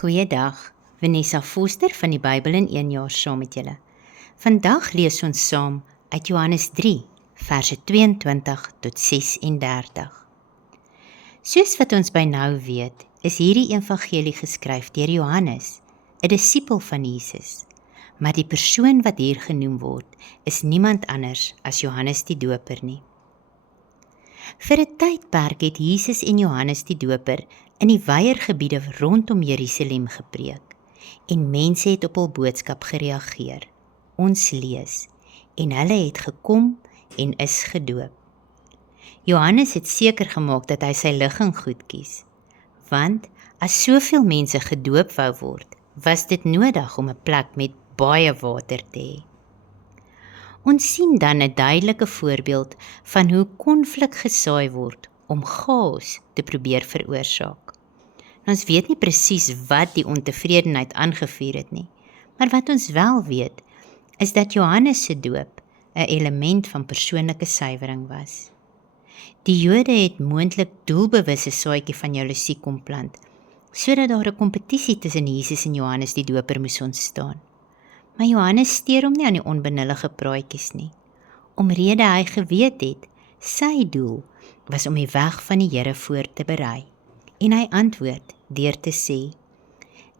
Goeiedag, Vanessa Foster van die Bybel in 1 jaar saam met julle. Vandag lees ons saam uit Johannes 3, verse 22 tot 36. Soos wat ons by nou weet, is hierdie evangelie geskryf deur Johannes, 'n disipel van Jesus. Maar die persoon wat hier genoem word, is niemand anders as Johannes die Doper nie. Vir 'n tydperk het Jesus en Johannes die Doper in die weiërgebiede rondom Jerusalem gepreek, en mense het op hul boodskap gereageer. Ons lees, en hulle het gekom en is gedoop. Johannes het seker gemaak dat hy sy ligging goed kies, want as soveel mense gedoop wou word, was dit nodig om 'n plek met baie water te hê. Ons sien dan 'n duidelike voorbeeld van hoe konflik gesaai word om chaos te probeer veroorsaak. Ons weet nie presies wat die ontevredenheid aangevuur het nie, maar wat ons wel weet, is dat Johannes se doop 'n element van persoonlike suiwering was. Die Jode het moontlik doelbewus 'n saadjie van jaloesie kom plant, sodat daar 'n kompetisie tussen Jesus en Johannes die Doper moes ontstaan. Maar Johannes steur hom nie aan die onbenullige praatjies nie, omrede hy geweet het, sy doel was om die weg van die Here voor te berei. En hy antwoord deur te sê,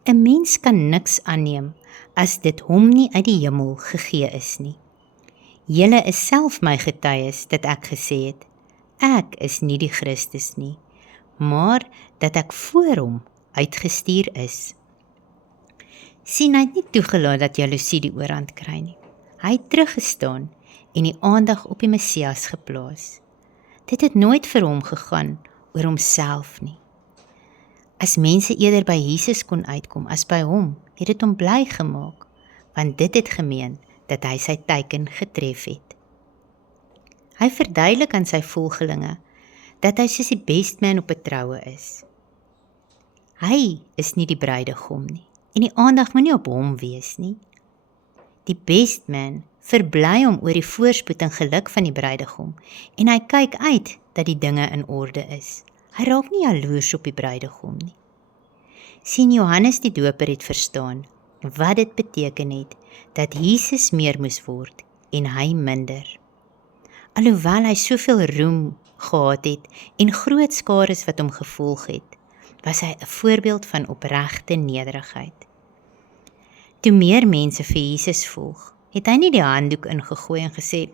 'n mens kan niks aanneem as dit hom nie uit die hemel gegee is nie. Julle is self my getuies dat ek gesê het, ek is nie die Christus nie, maar dat ek voor hom uitgestuur is.' Sien, hy het nie toegelaat dat jaloesie die oorhand kry nie. Hy het teruggestaan en die aandag op die Messias geplaas. Dit het nooit vir hom gegaan oor homself nie. As mense eerder by Jesus kon uitkom as by hom, het dit hom bly gemaak, want dit het gemeen dat hy sy teiken getref het. Hy verduidelik aan sy volgelinge dat hy soos die bestman op 'n troue is. Hy is nie die bruidegom nie, en die aandag moet nie op hom wees nie. Die bestman verbly hom oor die voorspoed en geluk van die bruidegom, en hy kyk uit dat die dinge in orde is. Hy raak nie jaloers op die bruidegom nie. Sien, Johannes die Doper het verstaan wat dit beteken het dat Jesus meer moes word en hy minder. Alhoewel hy soveel roem gehad het en groot skares wat hom gevolg het, was hy 'n voorbeeld van opregte nederigheid. Toe meer mense vir Jesus volg, het hy nie die handdoek ingegooi en gesê,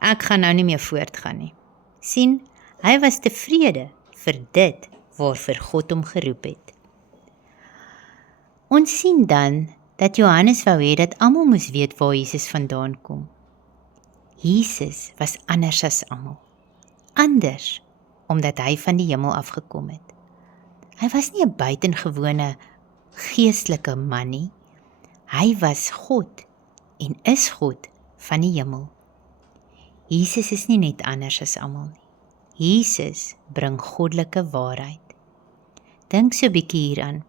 ek gaan nou nie meer voortgaan nie. Sien, hy was tevrede vir dit waarvoor God hom geroep het. Ons sien dan dat Johannes wou hê dat almal moes weet waar Jesus vandaan kom. Jesus was anders as almal. Anders, omdat hy van die hemel afgekom het. Hy was nie 'n buitengewone geestelike man nie. Hy was God en is God van die hemel. Jesus is nie net anders as almal nie. Jesus bring goddelike waarheid. Dink so 'n bietjie hieraan.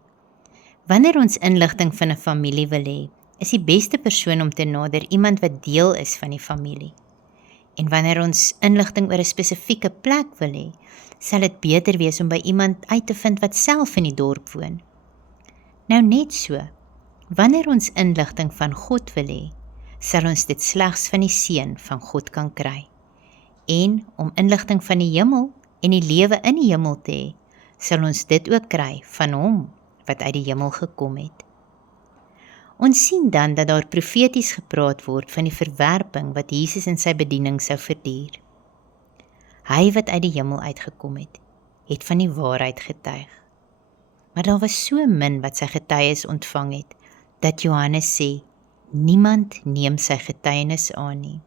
Wanneer ons inligting van 'n familie wil hê, is die beste persoon om te nader iemand wat deel is van die familie. En wanneer ons inligting oor 'n spesifieke plek wil hê, sal dit beter wees om by iemand uit te vind wat self in die dorp woon. Nou net so, wanneer ons inligting van God wil hê, sal ons dit slegs van die Seun van God kan kry. En om inligting van die hemel en die lewe in die hemel te hê, sal ons dit ook kry van hom wat uit die hemel gekom het. Ons sien dan dat daar profeties gepraat word van die verwerping wat Jesus in sy bediening sou verduur. Hy wat uit die hemel uitgekom het van die waarheid getuig. Maar daar was so min wat sy getuies ontvang het, dat Johannes sê, niemand neem sy getuienis aan nie.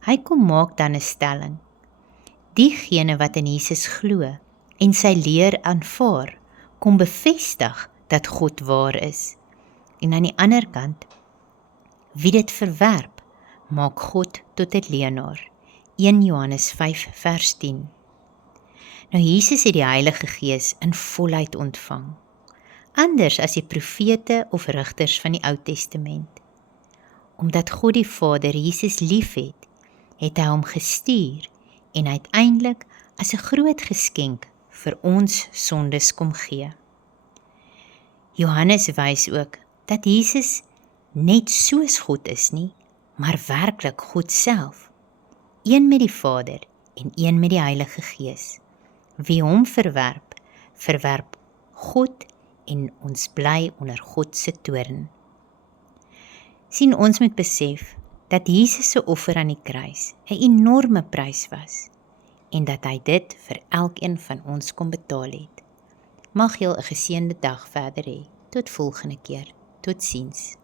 Hy kom maak dan 'n stelling. Diegene wat in Jesus glo en sy leer aanvaar, kom bevestig dat God waar is. En aan die ander kant, wie dit verwerp, maak God tot 'n leienaar. 1 Johannes 5 vers 10. Nou Jesus het die Heilige Gees in volheid ontvang, anders as die profete of rigters van die Ou Testament. Omdat God die Vader Jesus liefhet, het hy hom gestuur en uiteindelik as 'n groot geskenk vir ons sondes kom gee. Johannes wys ook dat Jesus net soos God is nie, maar werklik God self. Een met die Vader en een met die Heilige Gees. Wie hom verwerp, verwerp God en ons bly onder God se toorn. Sien, ons moet besef dat Jesus se offer aan die kruis 'n enorme prys was en dat hy dit vir elkeen van ons kom betaal het. Mag jy 'n geseënde dag verder hê. Tot volgende keer. Totsiens.